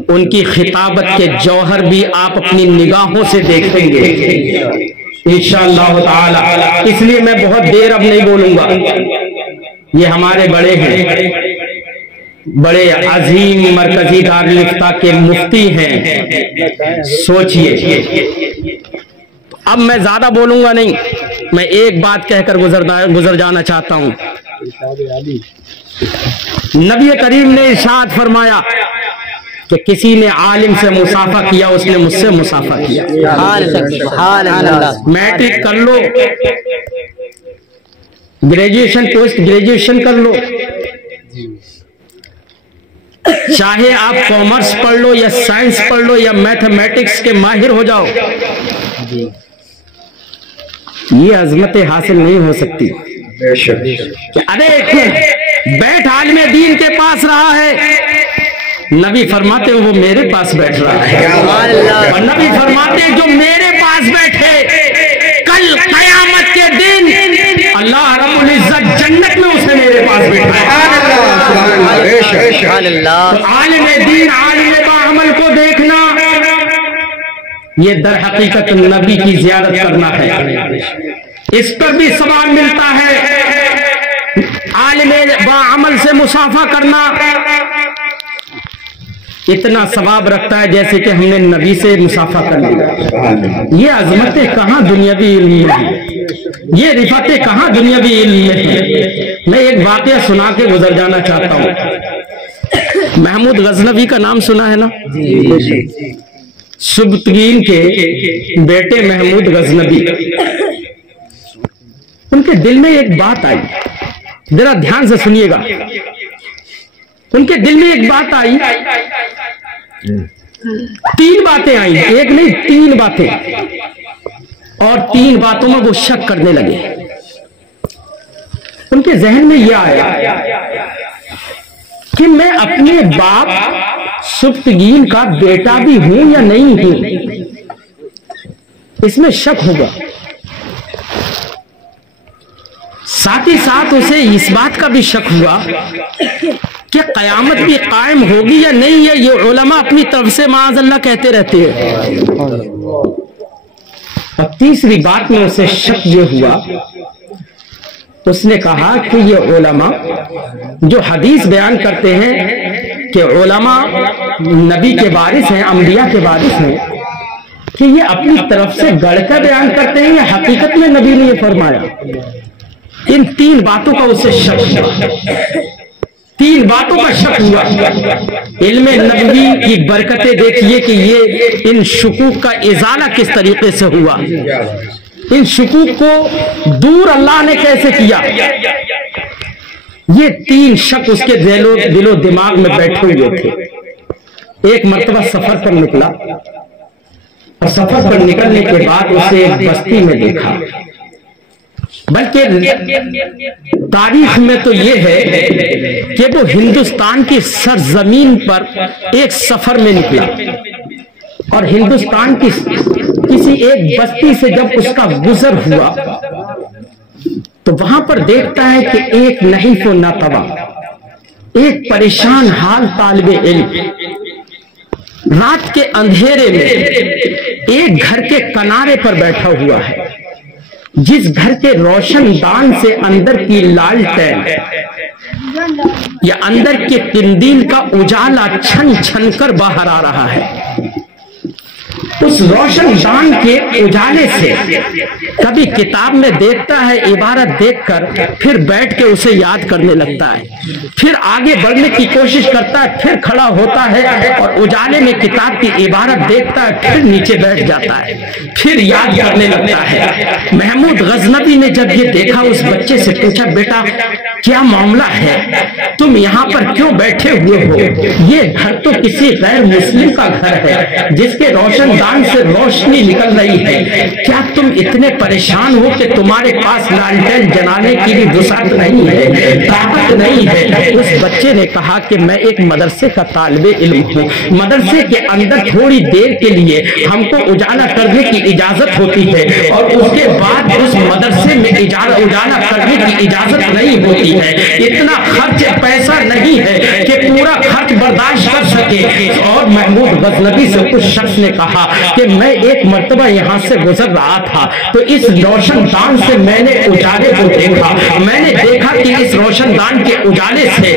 ان کی خطابت کے جوہر بھی آپ اپنی نگاہوں سے دیکھیں گے انشاءاللہ تعالی۔ اس لیے میں بہت دیر اب نہیں بولوں گا، یہ ہمارے بڑے ہیں، بڑے عظیم مرکزی دارالفتہ کے مفتی ہیں، سوچئے۔ اب میں زیادہ بولوں گا نہیں، میں ایک بات کہہ کر گزر جانا چاہتا ہوں۔ نبی کریم نے ارشاد فرمایا کہ کسی نے عالم سے مصافحہ کیا، اس نے مجھ سے مصافحہ کیا۔ میٹرک کر لو، گریجویشن پوسٹ گریجویشن کر لو، چاہے آپ کامرس پڑھ لو یا سائنس پڑھ لو یا میتھمیٹکس کے ماہر ہو جاؤ، یہ عظمت حاصل نہیں ہو سکتی۔ ارے بیٹھ عالم دین کے پاس رہا ہے، نبی فرماتے ہیں وہ میرے پاس بیٹھ رہا ہے، اور نبی فرماتے ہیں جو میرے پاس بیٹھے کل قیامت کے دن اللہ رب العزت جنت میں اسے میرے پاس بیٹھا ہے۔ عالم دین، عالم باعمل کو دیکھنا یہ در حقیقت نبی کی زیارت کرنا ہے. اس پر بھی ثواب ملتا ہے. عالم با عمل سے مصافحہ کرنا اتنا ثواب رکھتا ہے جیسے کہ ہم نے نبی سے مصافحہ کر لیا. یہ عظمتیں کہاں دنیاوی علم میں ہیں, یہ رفعتیں کہاں دنیاوی علم میں ہیں. میں ایک واقعہ سنا کے گزر جانا چاہتا ہوں. محمود غزنوی کا نام سنا ہے نا؟ سبکتگین کے بیٹے محمود غزنوی, ان کے دل میں ایک بات آئی, ذرا دھیان سے سنیے گا. ان کے دل میں ایک بات آئی, 3 باتیں آئیں, ایک نہیں 3 باتیں, اور 3 باتوں میں وہ شک کرنے لگے. ان کے ذہن میں یہ آیا کہ میں اپنے باپ سبکتگین کا بیٹا بھی ہوں یا نہیں ہوں, اس میں شک ہوگا. ساتھ ہی ساتھ اسے اس بات کا بھی شک ہوا کہ قیامت بھی قائم ہوگی یا نہیں ہے. یہ علماء اپنی طرف سے معاذ اللہ کہتے رہتے ہیں. اور تیسری بات میں اسے شک یہ ہوا, اس نے کہا کہ یہ علماء جو حدیث بیان کرتے ہیں کہ علماء نبی کے وارث ہیں, انبیاء کے وارث ہیں, کہ یہ اپنی طرف سے گڑھ کر بیان کرتے ہیں یا حقیقت میں نبی نے یہ فرمایا. ان 3 باتوں کا اسے شک ہوا, 3 باتوں کا شک ہوا. علم نبوی کی برکتیں دیکھیے کہ یہ ان شکوک کا ازالہ کس طریقے سے ہوا, ان شکوک کو دور اللہ نے کیسے کیا. یہ 3 شک اس کے دل و دماغ میں بیٹھے ہوئے تھے. ایک مرتبہ سفر پر نکلا, اور سفر پر نکلنے کے بعد اسے ایک بستی میں دیکھا. بلکہ تاریخ میں تو یہ ہے کہ وہ ہندوستان کی سرزمین پر ایک سفر میں نکلا, اور ہندوستان کی کسی ایک بستی سے جب اس کا گزر ہوا تو وہاں پر دیکھتا ہے کہ ایک نحیف و ناتواں, ایک پریشان حال طالب علم رات کے اندھیرے میں ایک گھر کے کنارے پر بیٹھا ہوا ہے, جس گھر کے روشن دان سے اندر کی لالٹین یا اندر کے قندیل کا اجالا چھن چھن کر باہر آ رہا ہے. اس روشن دان کے اجالے سے کبھی کتاب میں دیکھتا ہے عبارت دیکھ کر, پھر بیٹھ کے اسے یاد کرنے لگتا ہے, پھر آگے بڑھنے کی کوشش کرتا ہے, پھر کھڑا ہوتا ہے اور اجالے میں کتاب کی عبارت دیکھتا ہے, پھر نیچے بیٹھ جاتا ہے, پھر یاد کرنے لگتا ہے. محمود غزنوی نے جب یہ دیکھا اس بچے سے پوچھا, بیٹا کیا معاملہ ہے, تم یہاں پر کیوں بیٹھے ہوئے ہو؟ یہ گھر تو کسی غیر مسلم کا گھر ہے جس کے روشن دان سے روشنی نکل رہی ہے, کیا تم اتنے پریشان ہو کہ تمہارے پاس لالٹین جلانے کی بھی وسعت نہیں ہے, طاقت نہیں ہے؟ اس بچے نے کہا کہ میں ایک مدرسے کا طالب علم ہوں, مدرسے کے اندر تھوڑی دیر کے لیے ہم کو اجالا کرنے کی اجازت ہوتی ہے, اور اس کے بعد اس مدرسے میں اجالا کرنے کی اجازت نہیں ہوتی ہے. اتنا خرچ پیسہ نہیں ہے کہ پورا خرچ برداشت کر سکے. اور محمود غزنوی سے اس شخص نے کہا کہ میں ایک مرتبہ یہاں سے گزر رہا تھا تو اس روشن دان سے میں نے اجالے کو دیکھا, میں نے دیکھا کہ اس روشن دان کے اجالے سے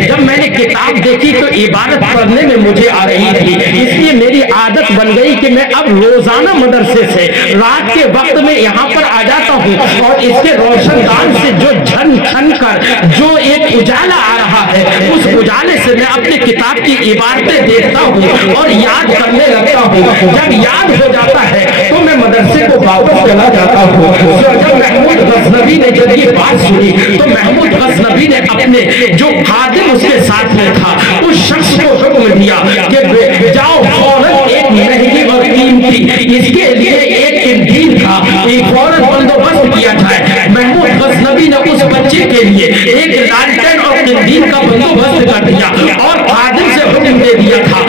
جب میں نے کتاب دیکھی تو عبارت پڑھنے میں مجھے آ رہی تھی, اس لیے میری عادت بن گئی کہ میں اب روزانہ مدرسے سے رات کے وقت میں یہاں پر آ جاتا ہوں, اور اس کے روشن دان سے جو جھن چھن کر جو ایک اجالا آ رہا ہے, اس اجالے سے میں اپنی کتاب کی عبارتیں دیکھتا ہوں اور یاد کرنے لگتا ہوں. جب یاد ہو جاتا ہے تو میں مدرسے کو واپس چلا جاتا ہوں. جب محمود غزنوی نے جب یہ بات سنی تو محمود غزنوی نے اپنے جو خادم اس کے ساتھ میں تھا اس شخص کو حکم دیا کہ جاؤ فوراً ایک مہنگی اور قیمتی اس کے لیے ایک قندیل کا فوراً بندوبست کیا جائے. محمود غزنوی نے اس بچے کے لیے ایک لالٹین اور قندیل کا بندوبست کر دیا اور خادم سے حکم دے دیا تھا.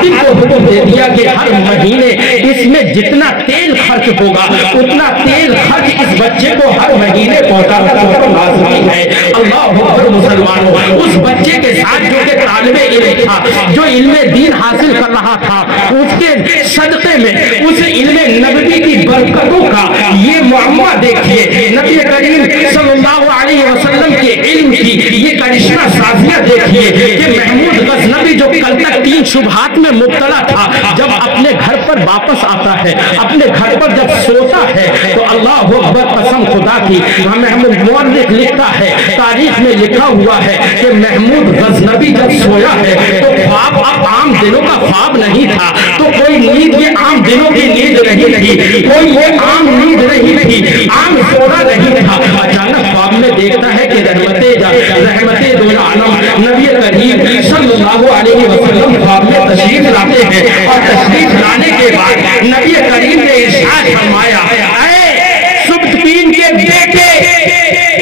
خادم کو حکم دے دیا کہ ہر مہینے اس میں جتنا تیل خرچ ہوگا اتنا تیل خرچ اس بچے کو ہر مہینے پہنچانا لازمی ہے۔ اللہ اکبر مسلمانوں، اس بچے کے ساتھ جو کہ طالب علم تھا، جو علم دین حاصل کر رہا تھا، اس کے صدقے میں اس علم نبوی کی برکتوں کا یہ معمہ دیکھیے، نبی کریم صلی اللہ علیہ وسلم کے علم کی یہ کرشمہ سازیاں دیکھیے کہ محمود غزنوی جو کل تک 3 شبہات میں مبتلا تھا، جب اپنے گھر پر واپس آتا ہے، اپنے گھر پر جب سوتا ہے تو اللہ اکبر قسم خدا کی، محمود مورخ لکھتا ہے، تاریخ میں لکھا ہوا ہے کہ محمود غزنوی جب سویا ہے تو خواب اب عام دنوں کا خواب نہیں تھا، تو کوئی نیند یہ عام دنوں کی نیند نہیں تھی، کوئی یہ عام نیند نہیں تھی، عام سونا نہیں تھا۔ اچانک خواب میں دیکھتا ہے کہ رحمت دو عالم نبی کریم صلی اللہ علیہ وسلم خواب میں تشریف لاتے ہیں، اور تشریف لانے کے بعد نبی کریم نے ارشاد فرمایا، اے سبطین کے بیٹے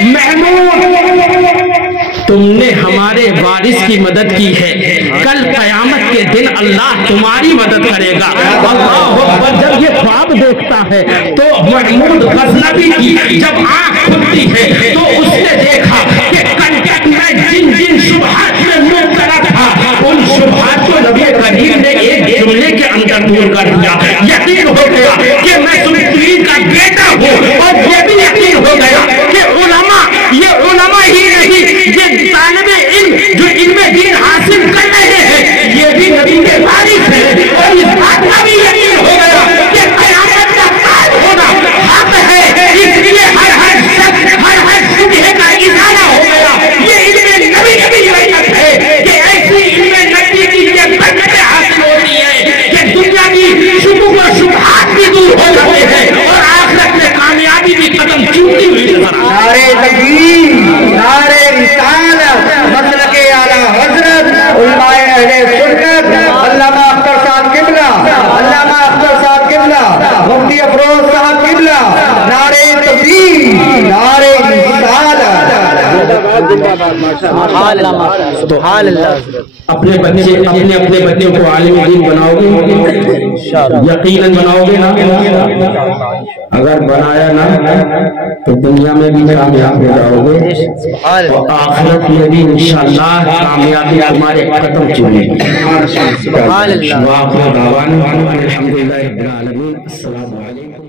محمود، تم نے ہمارے وارث کی مدد کی ہے، کل قیامت کے دن اللہ تمہاری مدد کرے گا۔ اللہ اکبر، جب یہ خواب دیکھتا ہے تو محمود غزنوی کی جب آنکھ کھلتی ہے تو اس نے دیکھا کہ کل تک میں جن جن شبہات میں مبتلا تھا ان شبہات کو نبی کریم نے ایک جملے کے اندر دور کر دیا۔ یقین ہو گیا کہ میں سبطین کا بیٹا ہوں، اور یہ بھی یقین ہو گیا کہ علماء، یہ علماء ہی نہیں، یہ طالب علم جو علم دین حاصل کر رہے ہیں یہ بھی نبی کے وارث ہیں، اور اس بات کا بھی یقین ہو گیا کہ قیامت کا قائم ہونا حق ہے، اس لیے ہر شخص ہر شبہے کا ازالہ ہو گیا۔ یہ علم نبی کی بھی برکت ہے کہ ایسی علم نبی کی یہ برکتیں حاصل ہوتی ہیں کہ دنیا کی شبہ و شبہات بھی دور ہو جاتے ہیں، اور آخرت میں کامیابی بھی قدم چومتی ہوئی نظر آتی ہے۔ نعرے تکبیر، نعرے رسالت، مسلک اعلیٰ حضرت علماء اہل سنت، علامہ اختر صاحب قبلہ، علامہ اختر صاحب قبلہ، مفتی افروز صاحب قبلہ، نعرے تکبیر، نعرے رسالت۔ اپنے بچوں کو عالم دین بناؤ گے، یقیناً بناؤ گے نا؟ اگر بنایا نا تو دنیا میں بھی کامیاب ہو جاؤ گے، اور آخرت میں بھی انشاءاللہ کامیابی تمہارے قدم چومے گی۔ وآخر دعوانا الحمدللہ رب العالمین۔ السلام علیکم۔